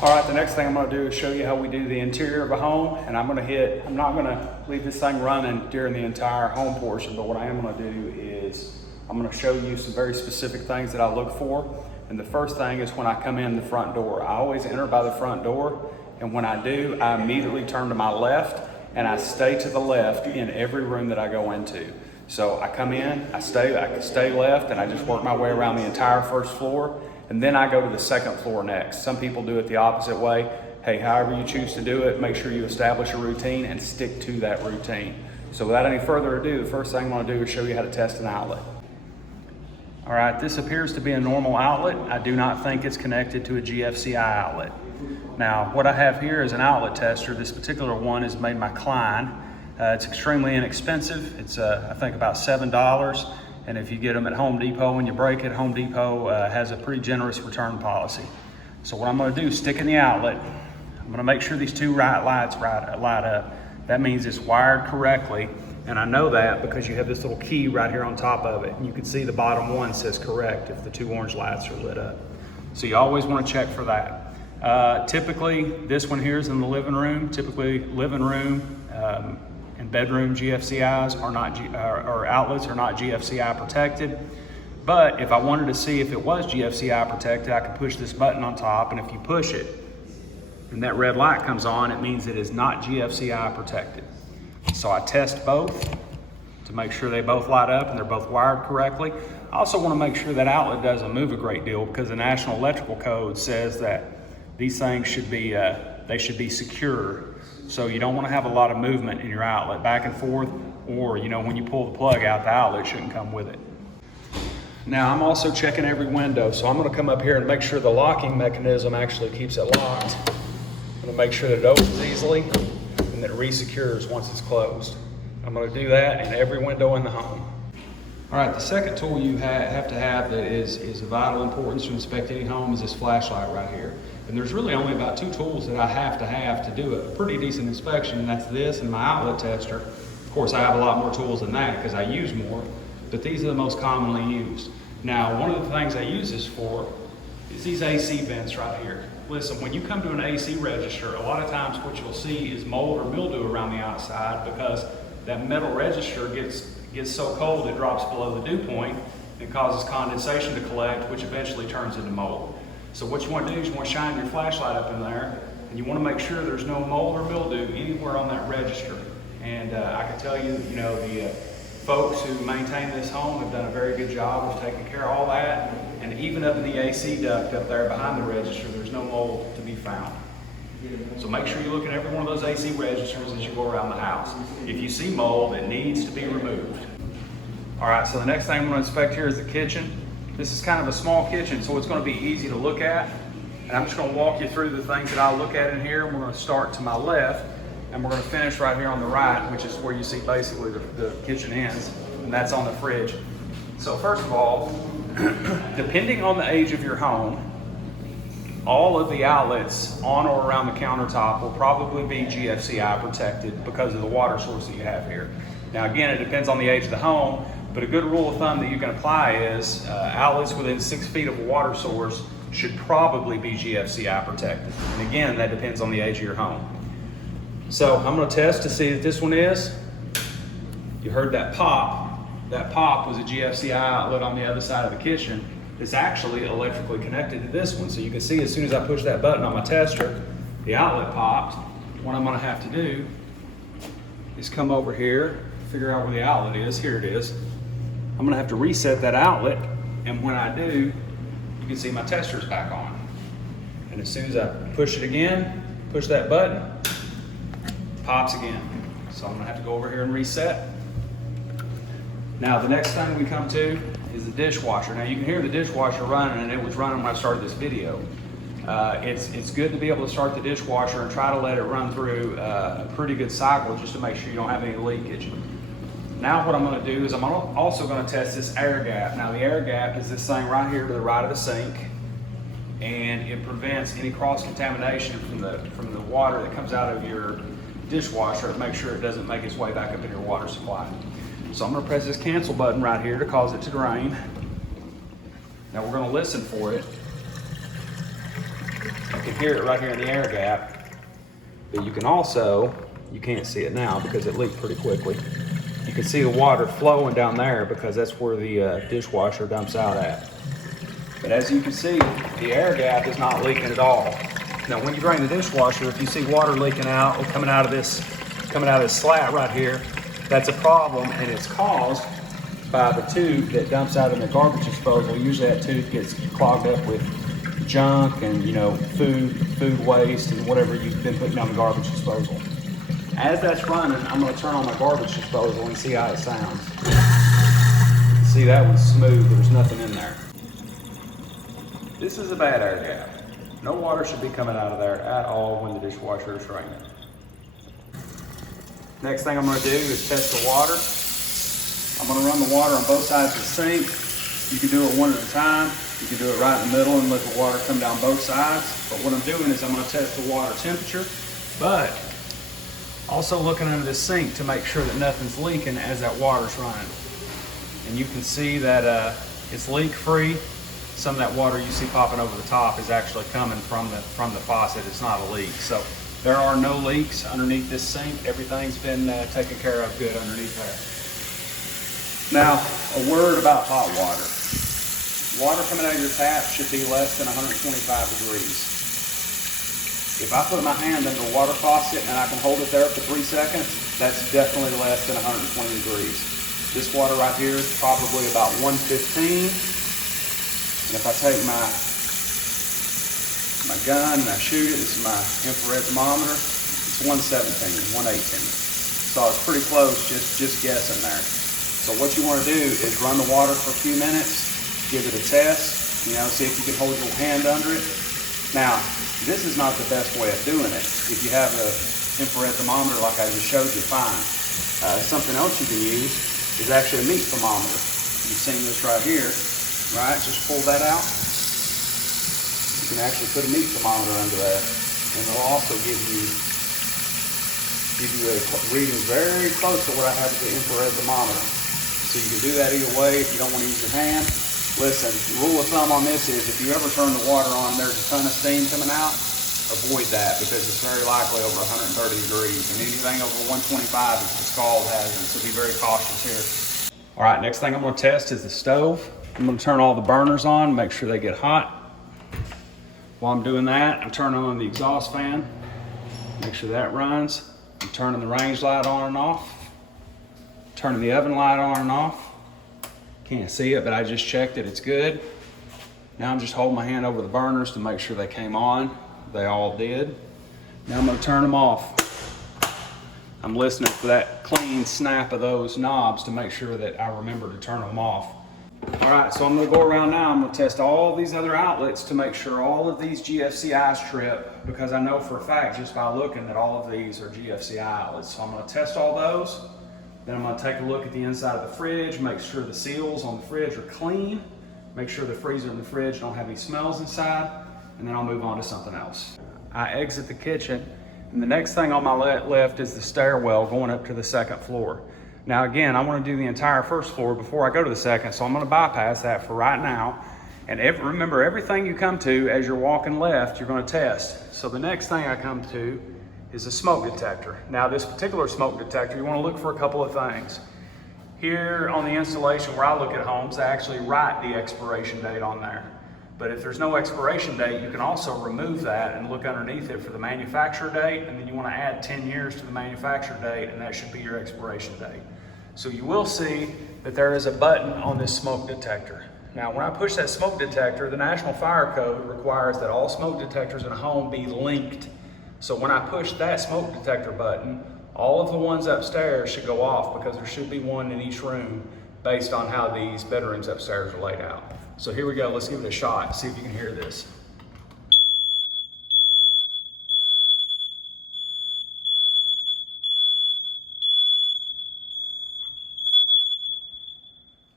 All right, the next thing I'm gonna do is show you how we do the interior of a home, and I'm not gonna leave this thing running during the entire home portion, but what I am gonna do is I'm gonna show you some very specific things that I look for. And the first thing is when I come in the front door. I always enter by the front door, and when I do, I immediately turn to my left, and I stay to the left in every room that I go into. So I come in, I stay left, and I just work my way around the entire first floor. And then I go to the second floor next. Some people do it the opposite way. Hey, however you choose to do it, make sure you establish a routine and stick to that routine. So without any further ado, the first thing I'm gonna do is show you how to test an outlet. All right, this appears to be a normal outlet. I do not think it's connected to a GFCI outlet. Now, what I have here is an outlet tester. This particular one is made by Klein. It's extremely inexpensive. It's, I think, about $7. And if you get them at Home Depot and you break it, Home Depot has a pretty generous return policy. So what I'm gonna do is stick in the outlet. I'm gonna make sure these two lights light up. That means it's wired correctly. And I know that because you have this little key right here on top of it. And you can see the bottom one says correct if the two orange lights are lit up. So you always wanna check for that. Typically, this one here is in the living room. Typically, living room, and bedroom GFCIs are not, or outlets are not GFCI protected. But if I wanted to see if it was GFCI protected, I could push this button on top, and if you push it and that red light comes on, it means it is not GFCI protected. So I test both to make sure they both light up and they're both wired correctly. I also want to make sure that outlet doesn't move a great deal because the National Electrical Code says that these things should be, they should be secure. So you don't want to have a lot of movement in your outlet back and forth, or when you pull the plug out, the outlet shouldn't come with it. Now I'm also checking every window. So I'm going to come up here and make sure the locking mechanism actually keeps it locked. I'm going to make sure that it opens easily and that it re-secures once it's closed. I'm going to do that in every window in the home. All right, the second tool you have to have that is of vital importance to inspect any home is this flashlight right here. And there's really only about two tools that I have to do a pretty decent inspection, and that's this and my outlet tester. Of course, I have a lot more tools than that because I use more, but these are the most commonly used. Now, one of the things I use this for is these AC vents right here. Listen, when you come to an AC register, a lot of times what you'll see is mold or mildew around the outside because that metal register gets so cold it drops below the dew point and causes condensation to collect, which eventually turns into mold. So what you want to do is you want to shine your flashlight up in there, and you want to make sure there's no mold or mildew anywhere on that register. And I can tell you, the folks who maintain this home have done a very good job of taking care of all that. And even up in the AC duct up there behind the register, there's no mold to be found. So make sure you look at every one of those AC registers as you go around the house. If you see mold, it needs to be removed. All right, so the next thing I'm going to inspect here is the kitchen. This is kind of a small kitchen, so it's going to be easy to look at. And I'm just going to walk you through the things that I'll look at in here. We're going to start to my left, and we're going to finish right here on the right, which is where you see basically the kitchen ends, and that's on the fridge. So first of all, depending on the age of your home, all of the outlets on or around the countertop will probably be GFCI protected because of the water source that you have here. Now again, it depends on the age of the home, but a good rule of thumb that you can apply is outlets within 6 feet of a water source should probably be GFCI protected. And again, that depends on the age of your home. So I'm going to test to see if this one is. You heard that pop. That pop was a GFCI outlet on the other side of the kitchen. It's actually electrically connected to this one. So you can see as soon as I push that button on my tester, the outlet popped. What I'm going to have to do is come over here, figure out where the outlet is. Here it is. I'm going to have to reset that outlet, and when I do, you can see my tester's back on. And as soon as I push it again, push that button, it pops again. So I'm going to have to go over here and reset. Now the next thing we come to is the dishwasher. Now you can hear the dishwasher running, and it was running when I started this video. It's good to be able to start the dishwasher and try to let it run through a pretty good cycle just to make sure you don't have any leakage. Now what I'm going to do is I'm also going to test this air gap. Now the air gap is this thing right here to the right of the sink, and it prevents any cross-contamination from the water that comes out of your dishwasher to make sure it doesn't make its way back up in your water supply. So I'm going to press this cancel button right here to cause it to drain. Now we're going to listen for it. can hear it right here in the air gap. But you can also, you can't see it now because it leaked pretty quickly. You can see the water flowing down there because that's where the dishwasher dumps out at. But as you can see, the air gap is not leaking at all. Now, when you drain the dishwasher, if you see water leaking out or coming out of this slat right here, that's a problem, and it's caused by the tube that dumps out in the garbage disposal. Usually that tube gets clogged up with junk and, you know, food waste and whatever you've been putting down the garbage disposal. As that's running, I'm going to turn on my garbage disposal and see how it sounds. See, that one's smooth. There's nothing in there. This is a bad air gap. No water should be coming out of there at all when the dishwasher is draining. Next thing I'm going to do is test the water. I'm going to run the water on both sides of the sink. You can do it one at a time. You can do it right in the middle and let the water come down both sides. But what I'm doing is I'm going to test the water temperature, but also looking under the sink to make sure that nothing's leaking as that water's running. And you can see that it's leak-free. Some of that water you see popping over the top is actually coming from the faucet. It's not a leak. So there are no leaks underneath this sink. Everything's been taken care of good underneath there. Now, a word about hot water. Water coming out of your tap should be less than 125 degrees. If I put my hand under a water faucet and I can hold it there for 3 seconds, that's definitely less than 120 degrees. This water right here is probably about 115. And if I take my gun and I shoot it, this is my infrared thermometer, it's 117, 118. So it's pretty close, just guessing there. So what you want to do is run the water for a few minutes, give it a test, you know, see if you can hold your hand under it. Now, this is not the best way of doing it. If you have an infrared thermometer like I just showed you, fine. Something else you can use is actually a meat thermometer. You've seen this right here. Right, just pull that out. You can actually put a meat thermometer under that, and it'll also give you a reading very close to what I have with the infrared thermometer. So you can do that either way if you don't want to use your hand. Listen, rule of thumb on this is if you ever turn the water on and there's a ton of steam coming out, avoid that because it's very likely over 130 degrees, and anything over 125 is a scald hazard, so be very cautious here. All right, next thing I'm going to test is the stove. I'm going to turn all the burners on, make sure they get hot. While I'm doing that, I'm turning on the exhaust fan, make sure that runs. I'm turning the range light on and off, turning the oven light on and off. Can't see it, but I just checked it, it's good. Now I'm just holding my hand over the burners to make sure they came on. They all did. Now I'm going to turn them off. I'm listening for that clean snap of those knobs to make sure that I remember to turn them off. All right, so I'm going to go around now. I'm going to test all these other outlets to make sure all of these GFCIs trip, because I know for a fact just by looking that all of these are GFCI outlets. So I'm going to test all those. Then I'm going to take a look at the inside of the fridge, make sure the seals on the fridge are clean, make sure the freezer and the fridge don't have any smells inside, and then I'll move on to something else. I exit the kitchen, and the next thing on my left is the stairwell going up to the second floor. Now again, I want to do the entire first floor before I go to the second, so I'm going to bypass that for right now. And remember, everything you come to as you're walking left, you're going to test. So the next thing I come to is a smoke detector. Now this particular smoke detector, you want to look for a couple of things. Here on the installation where I look at homes, they actually write the expiration date on there. But if there's no expiration date, you can also remove that and look underneath it for the manufacturer date, and then you want to add 10 years to the manufacturer date, and that should be your expiration date. So you will see that there is a button on this smoke detector. Now, when I push that smoke detector, the National Fire Code requires that all smoke detectors in a home be linked. So when I push that smoke detector button, all of the ones upstairs should go off because there should be one in each room based on how these bedrooms upstairs are laid out. So here we go, let's give it a shot, see if you can hear this.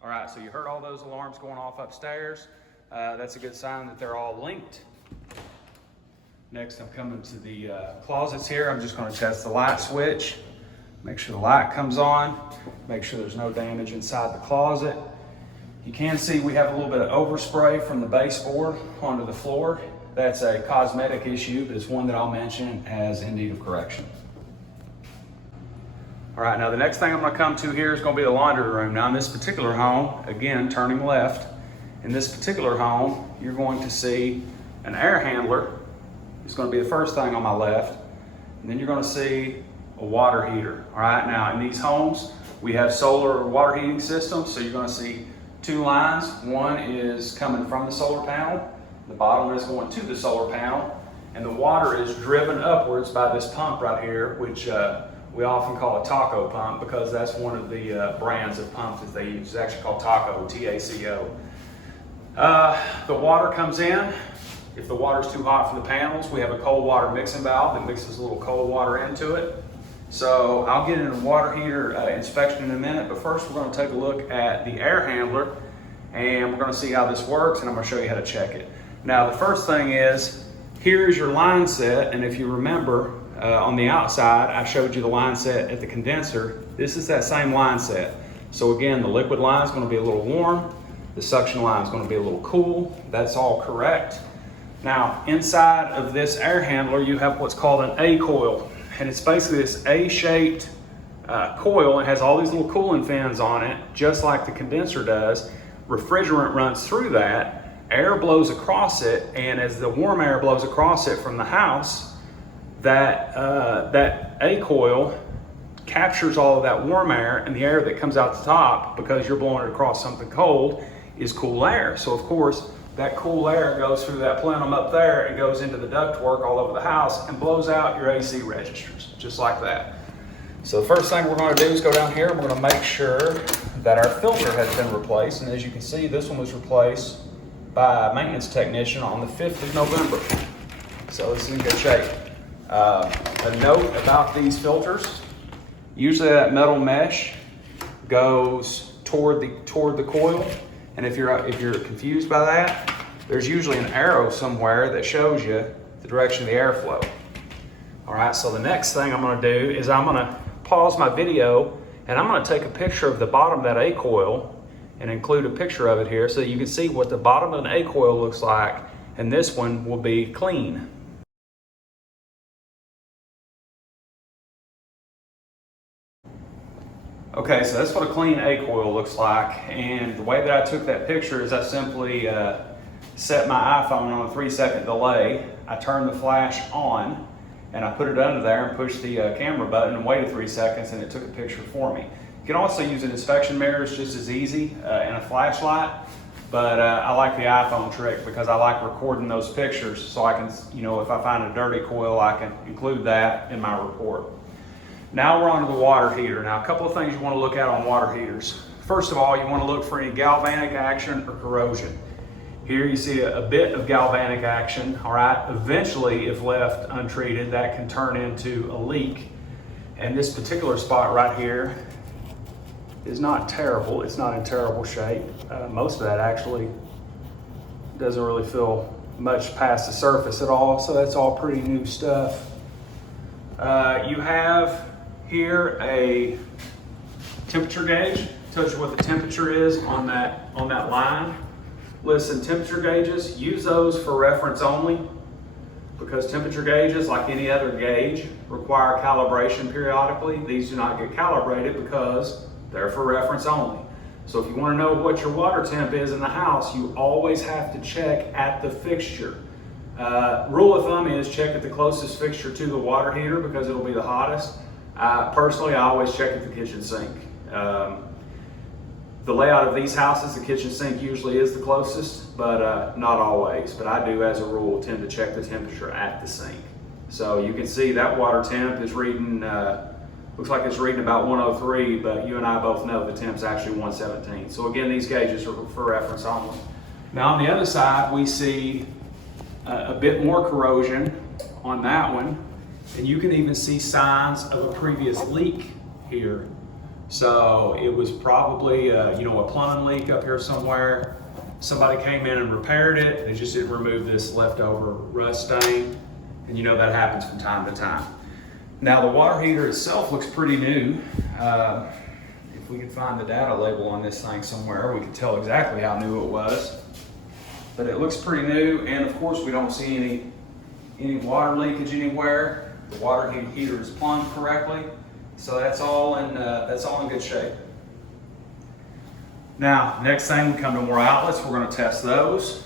All right, so you heard all those alarms going off upstairs. That's a good sign that they're all linked. Next, I'm coming to the closets here. I'm just going to test the light switch. Make sure the light comes on. Make sure there's no damage inside the closet. You can see we have a little bit of overspray from the baseboard onto the floor. that's a cosmetic issue, but it's one that I'll mention as in need of correction. All right, now the next thing I'm gonna come to here is gonna be the laundry room. Now in this particular home, again, turning left, in this particular home, you're going to see an air handler. It's gonna be the first thing on my left. And then you're gonna see a water heater. All right, now in these homes, we have solar water heating systems. So you're gonna see two lines. One is coming from the solar panel. The bottom is going to the solar panel. And the water is driven upwards by this pump right here, which we often call a taco pump because that's one of the brands of pumps that they use. It's actually called Taco, T-A-C-O. The water comes in. If the water's too hot for the panels, we have a cold water mixing valve that mixes a little cold water into it. So I'll get into water heater inspection in a minute, but first we're going to take a look at the air handler and we're going to see how this works and I'm going to show you how to check it. Now the first thing is, here's your line set, and if you remember on the outside I showed you the line set at the condenser. This is that same line set. So again, the liquid line is going to be a little warm, the suction line is going to be a little cool. That's all correct. Now, inside of this air handler, you have what's called an A coil. And it's basically this A-shaped coil. It has all these little cooling fins on it, just like the condenser does. Refrigerant runs through that, air blows across it, and as the warm air blows across it from the house, that A coil captures all of that warm air, and the air that comes out the top, because you're blowing it across something cold, is cool air. So of course, that cool air goes through that plenum up there and goes into the ductwork all over the house and blows out your AC registers, just like that. So the first thing we're going to do is go down here and we're going to make sure that our filter has been replaced. And as you can see, this one was replaced by a maintenance technician on the 5th of November. So this is in good shape. A note about these filters, usually that metal mesh goes toward the coil. And if you're confused by that, there's usually an arrow somewhere that shows you the direction of the airflow. All right, so the next thing I'm gonna do is I'm gonna pause my video and I'm gonna take a picture of the bottom of that A coil and include a picture of it here so that you can see what the bottom of an A coil looks like, and this one will be clean. Okay, so that's what a clean A coil looks like, and the way that I took that picture is I simply set my iPhone on a 3-second delay. I turned the flash on and I put it under there and pushed the camera button and waited 3 seconds and it took a picture for me. You can also use an inspection mirror, it's just as easy, and a flashlight, but I like the iPhone trick because I like recording those pictures so I can, if I find a dirty coil, I can include that in my report. Now we're on to the water heater. Now a couple of things you want to look at on water heaters. First of all, you want to look for any galvanic action or corrosion. Here you see a bit of galvanic action, all right? Eventually, if left untreated, that can turn into a leak. And this particular spot right here is not terrible. It's not in terrible shape. Most of that actually doesn't really feel much past the surface at all, so that's all pretty new stuff. You have here a temperature gauge. Tells you what the temperature is on that line. Listen, temperature gauges, use those for reference only because temperature gauges, like any other gauge, require calibration periodically. These do not get calibrated because they're for reference only. So if you want to know what your water temp is in the house, you always have to check at the fixture. Rule of thumb is check at the closest fixture to the water heater because it'll be the hottest. Personally, I always check at the kitchen sink. The layout of these houses, the kitchen sink usually is the closest, but not always. But I do, as a rule, tend to check the temperature at the sink. So you can see that water temp is reading, looks like it's reading about 103, but you and I both know the temp's actually 117. So again, these gauges are for reference only. Now on the other side, we see a bit more corrosion on that one, and you can even see signs of a previous leak here. So it was probably a plumbing leak up here somewhere. Somebody came in and repaired it. They just didn't remove this leftover rust stain, and that happens from time to time. Now the water heater itself looks pretty new. If we could find the data label on this thing somewhere, we could tell exactly how new it was. but it looks pretty new. And of course, we don't see any water leakage anywhere. The water heater is plumbed correctly, so that's all in good shape. Now, next thing, we come to more outlets. We're going to test those.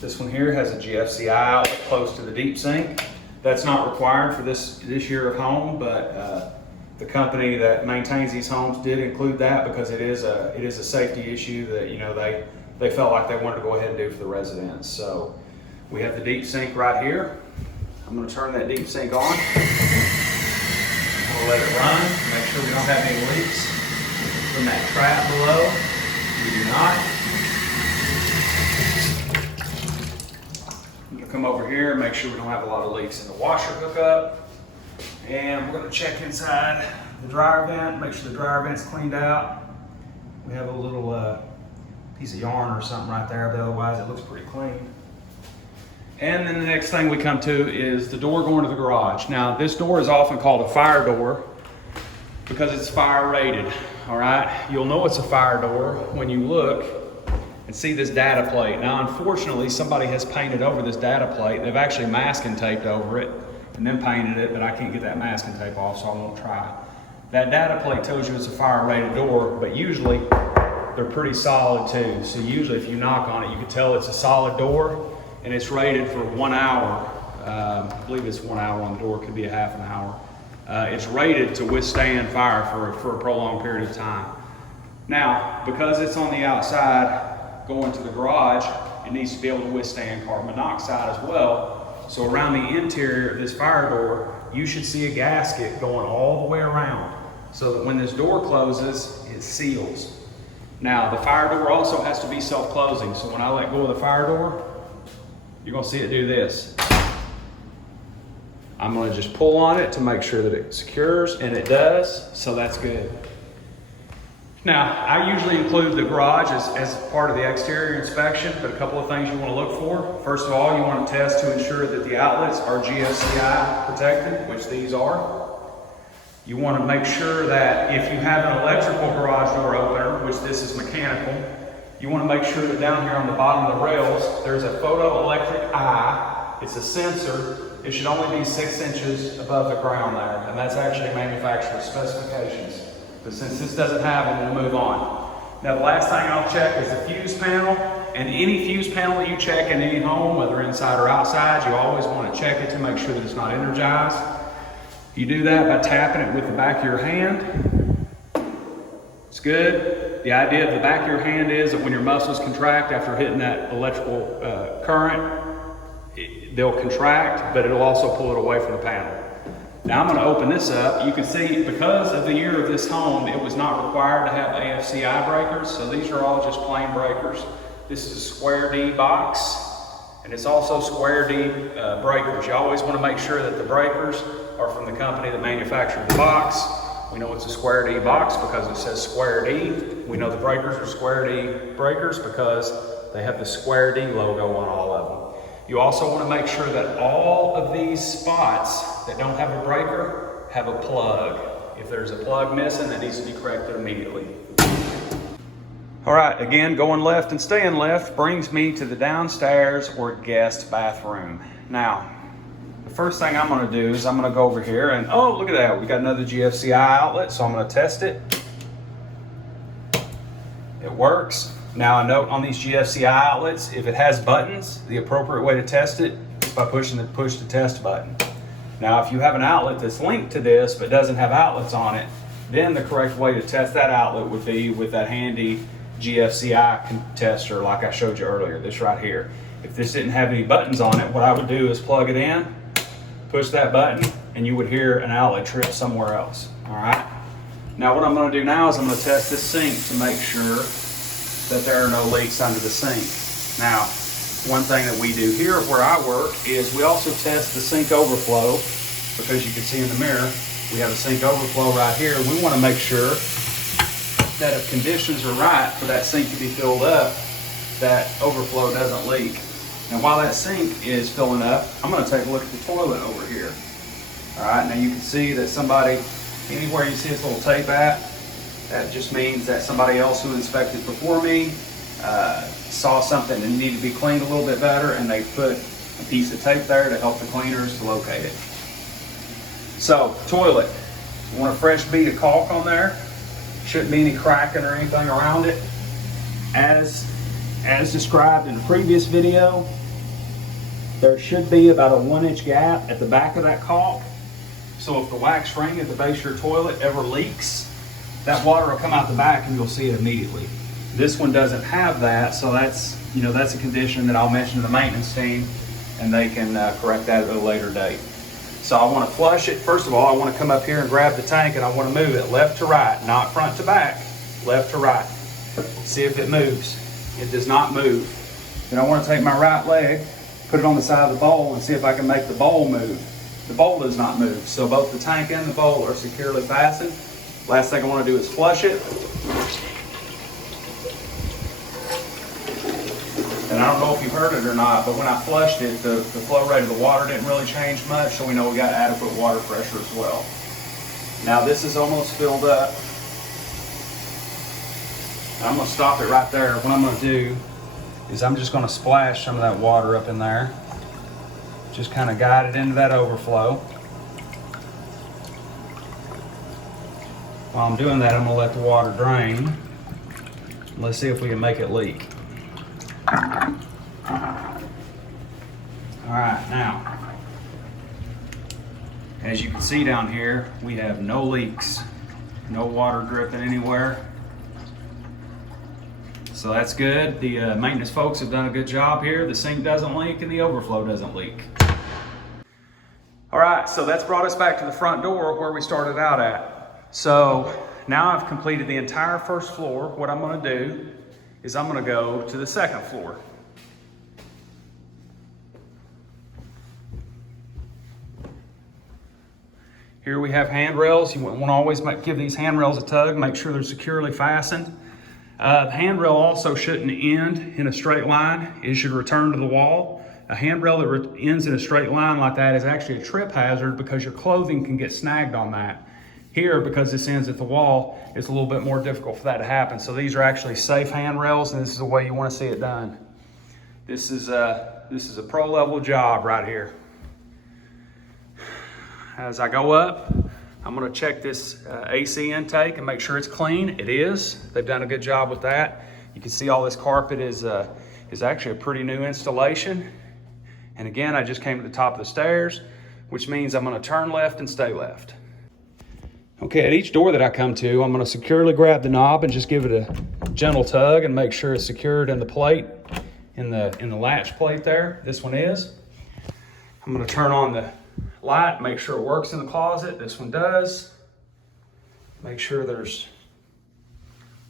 This one here has a GFCI outlet close to the deep sink. That's not required for this year of home, but the company that maintains these homes did include that because it is a safety issue that, you know, they felt like they wanted to go ahead and do for the residents. So we have the deep sink right here. I'm going to turn that deep sink on. We'll let it run, make sure we don't have any leaks from that trap below. We do not. I'm going to come over here and make sure we don't have a lot of leaks in the washer hookup. And we're going to check inside the dryer vent, make sure the dryer vent's cleaned out. We have a little piece of yarn or something right there, but otherwise it looks pretty clean. And then the next thing we come to is the door going to the garage. Now, this door is often called a fire door because it's fire rated, all right? You'll know it's a fire door when you look and see this data plate. Now, unfortunately, somebody has painted over this data plate. They've actually masking taped over it and then painted it, but I can't get that masking tape off, so I won't try. That data plate tells you it's a fire rated door, but usually they're pretty solid too. So usually if you knock on it, you can tell it's a solid door, and it's rated for 1 hour. I believe it's 1 hour on the door, could be a half an hour. It's rated to withstand fire for a prolonged period of time. Now, because it's on the outside going to the garage, it needs to be able to withstand carbon monoxide as well. So around the interior of this fire door, you should see a gasket going all the way around so that when this door closes, it seals. Now, the fire door also has to be self-closing. So when I let go of the fire door, you're gonna see it do this. I'm gonna just pull on it to make sure that it secures, and it does, so that's good. Now, I usually include the garage as part of the exterior inspection, but a couple of things you wanna look for. First of all, you wanna test to ensure that the outlets are GFCI protected, which these are. You wanna make sure that if you have an electrical garage door opener, which this is mechanical, you want to make sure that down here on the bottom of the rails, there's a photoelectric eye. It's a sensor. It should only be 6 inches above the ground there, and that's actually manufacturer specifications. But since this doesn't have them, we'll move on. Now, the last thing I'll check is the fuse panel, and any fuse panel that you check in any home, whether inside or outside, you always want to check it to make sure that it's not energized. You do that by tapping it with the back of your hand. It's good. The idea of the back of your hand is that when your muscles contract after hitting that electrical current, they'll contract, but it'll also pull it away from the panel. Now I'm going to open this up. You can see because of the year of this home, it was not required to have AFCI breakers, so these are all just plain breakers. This is a square D box, and it's also square D breakers. You always want to make sure that the breakers are from the company that manufactured the box. We know it's a square D box because it says square D. We know the breakers are square D breakers because they have the square D logo on all of them. You also want to make sure that all of these spots that don't have a breaker have a plug. If there's a plug missing, that needs to be corrected immediately. All right, again, going left and staying left brings me to the downstairs or guest bathroom. Now, the first thing I'm gonna do is I'm gonna go over here and, oh, look at that. We got another GFCI outlet, so I'm gonna test it. It works. Now, a note on these GFCI outlets, if it has buttons, the appropriate way to test it is by pushing the push to test button. Now, if you have an outlet that's linked to this but doesn't have outlets on it, then the correct way to test that outlet would be with that handy GFCI tester like I showed you earlier, this right here. If this didn't have any buttons on it, what I would do is plug it in, push that button, and you would hear an outlet trip somewhere else, all right? Now what I'm gonna do now is I'm gonna test this sink to make sure that there are no leaks under the sink. Now, one thing that we do here where I work is we also test the sink overflow, because you can see in the mirror, we have a sink overflow right here. We wanna make sure that if conditions are right for that sink to be filled up, that overflow doesn't leak. Now while that sink is filling up, I'm gonna take a look at the toilet over here. All right, now you can see that somebody, anywhere you see this little tape at, that just means that somebody else who inspected before me saw something that needed to be cleaned a little bit better, and they put a piece of tape there to help the cleaners to locate it. So, toilet. You want a fresh bead of caulk on there. Shouldn't be any cracking or anything around it. As described in the previous video, there should be about a 1-inch gap at the back of that caulk. So if the wax ring at the base of your toilet ever leaks, that water will come out the back and you'll see it immediately. This one doesn't have that, so that's a condition that I'll mention to the maintenance team, and they can correct that at a later date. So I want to flush it. First of all, I want to come up here and grab the tank, and I want to move it left to right, not front to back, left to right. See if it moves. It does not move. Then I want to take my right leg, put it on the side of the bowl, and see if I can make the bowl move. The bowl does not move, so both the tank and the bowl are securely fastened. Last thing I want to do is flush it. And I don't know if you heard it or not, but when I flushed it, the flow rate of the water didn't really change much, so we know we got adequate water pressure as well. Now this is almost filled up. I'm going to stop it right there. What I'm going to do is I'm just going to splash some of that water up in there. Just kind of guide it into that overflow. While I'm doing that, I'm going to let the water drain. Let's see if we can make it leak. All right, now, as you can see down here, we have no leaks, no water dripping anywhere. So that's good. The maintenance folks have done a good job here. The sink doesn't leak and the overflow doesn't leak. All right, so that's brought us back to the front door where we started out at. So now I've completed the entire first floor. What I'm going to do is I'm going to go to the second floor. Here we have handrails. You want to always give these handrails a tug, make sure they're securely fastened. The handrail also shouldn't end in a straight line. It should return to the wall. A handrail that ends in a straight line like that is actually a trip hazard because your clothing can get snagged on that. Here, because this ends at the wall, it's a little bit more difficult for that to happen. So these are actually safe handrails, and this is the way you want to see it done. This is a pro level job right here. As I go up, I'm going to check this AC intake and make sure it's clean. It is. They've done a good job with that. You can see all this carpet is actually a pretty new installation. And again, I just came to the top of the stairs, which means I'm going to turn left and stay left. Okay, at each door that I come to, I'm going to securely grab the knob and just give it a gentle tug and make sure it's secured in the plate, in the latch plate there. This one is. I'm going to turn on the light, make sure it works in the closet. This one does. Make sure there's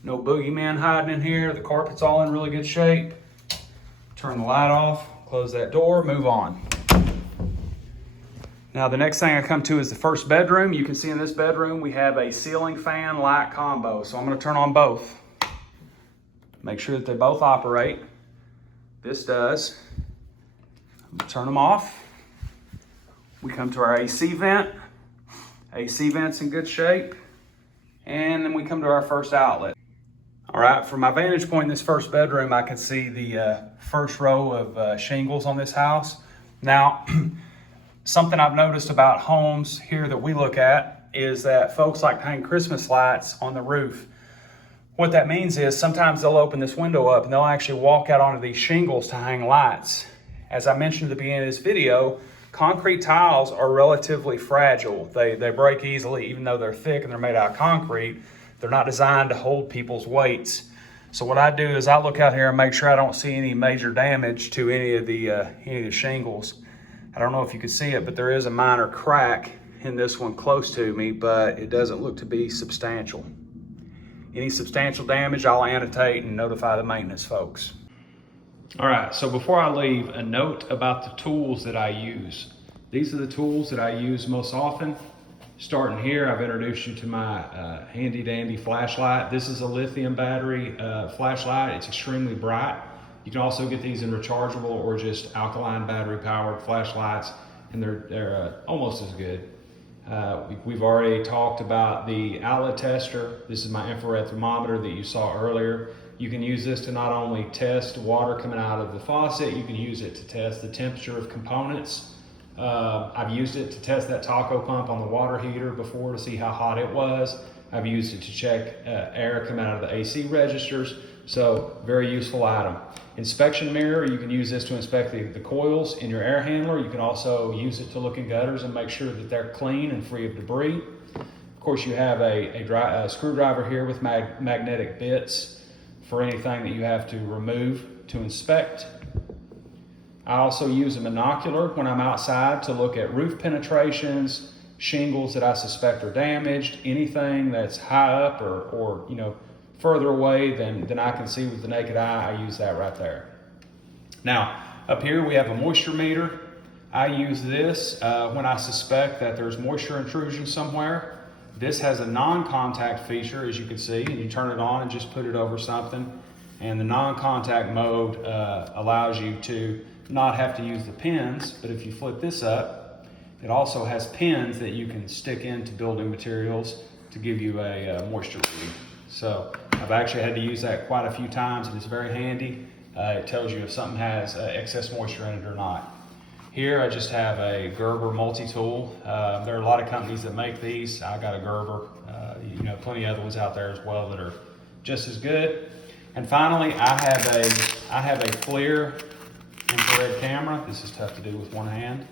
no boogeyman hiding in here. The carpet's all in really good shape. Turn the light off, close that door, move on. Now the next thing I come to is the first bedroom. You can see in this bedroom we have a ceiling fan light combo. So I'm going to turn on both. Make sure that they both operate. This does. I'm going to turn them off. We come to our AC vent. AC vent's in good shape. And then we come to our first outlet. All right, from my vantage point in this first bedroom, I can see the first row of shingles on this house. Now, something I've noticed about homes here that we look at is that folks like to hang Christmas lights on the roof. What that means is sometimes they'll open this window up and they'll actually walk out onto these shingles to hang lights. As I mentioned at the beginning of this video, concrete tiles are relatively fragile. They break easily, even though they're thick and they're made out of concrete. They're not designed to hold people's weights. So what I do is I look out here and make sure I don't see any major damage to any of the shingles. I don't know if you can see it, but there is a minor crack in this one close to me, but it doesn't look to be substantial. Any substantial damage, I'll annotate and notify the maintenance folks. All right, so before I leave, a note about the tools that I use. These are the tools that I use most often. Starting here, I've introduced you to my handy dandy flashlight. This is a lithium battery flashlight. It's extremely bright. You can also get these in rechargeable or just alkaline battery powered flashlights, and they're almost as good. We've already talked about the outlet tester. This is my infrared thermometer that you saw earlier. You can use this to not only test water coming out of the faucet, you can use it to test the temperature of components. I've used it to test that taco pump on the water heater before to see how hot it was. I've used it to check air coming out of the AC registers. So very useful item. Inspection mirror, you can use this to inspect the coils in your air handler. You can also use it to look in gutters and make sure that they're clean and free of debris. Of course, you have a screwdriver here with magnetic bits for anything that you have to remove to inspect. I also use a monocular when I'm outside to look at roof penetrations, shingles that I suspect are damaged, anything that's high up or further away than I can see with the naked eye. I use that right there. Now, up here we have a moisture meter. I use this when I suspect that there's moisture intrusion somewhere. This has a non-contact feature, as you can see, and you turn it on and just put it over something. And the non-contact mode allows you to not have to use the pins, but if you flip this up, it also has pins that you can stick into building materials to give you a moisture reading. So I've actually had to use that quite a few times, and it's very handy. It tells you if something has excess moisture in it or not. Here I just have a Gerber multi-tool. There are a lot of companies that make these. I got a Gerber, plenty of other ones out there as well that are just as good. And finally, I have a FLIR infrared camera. This is tough to do with one hand.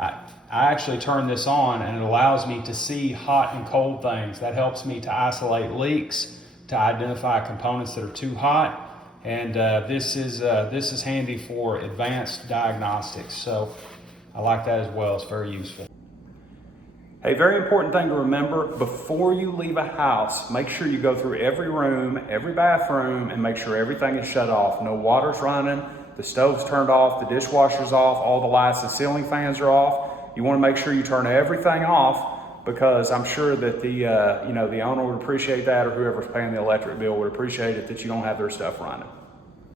I actually turn this on and it allows me to see hot and cold things. That helps me to isolate leaks, to identify components that are too hot. And this is handy for advanced diagnostics. So I like that as well. It's very useful. Hey, very important thing to remember, before you leave a house, make sure you go through every room, every bathroom, and make sure everything is shut off. No water's running, the stove's turned off, the dishwasher's off, all the lights and ceiling fans are off. You want to make sure you turn everything off, because I'm sure that the owner would appreciate that, or whoever's paying the electric bill would appreciate it, that you don't have their stuff running.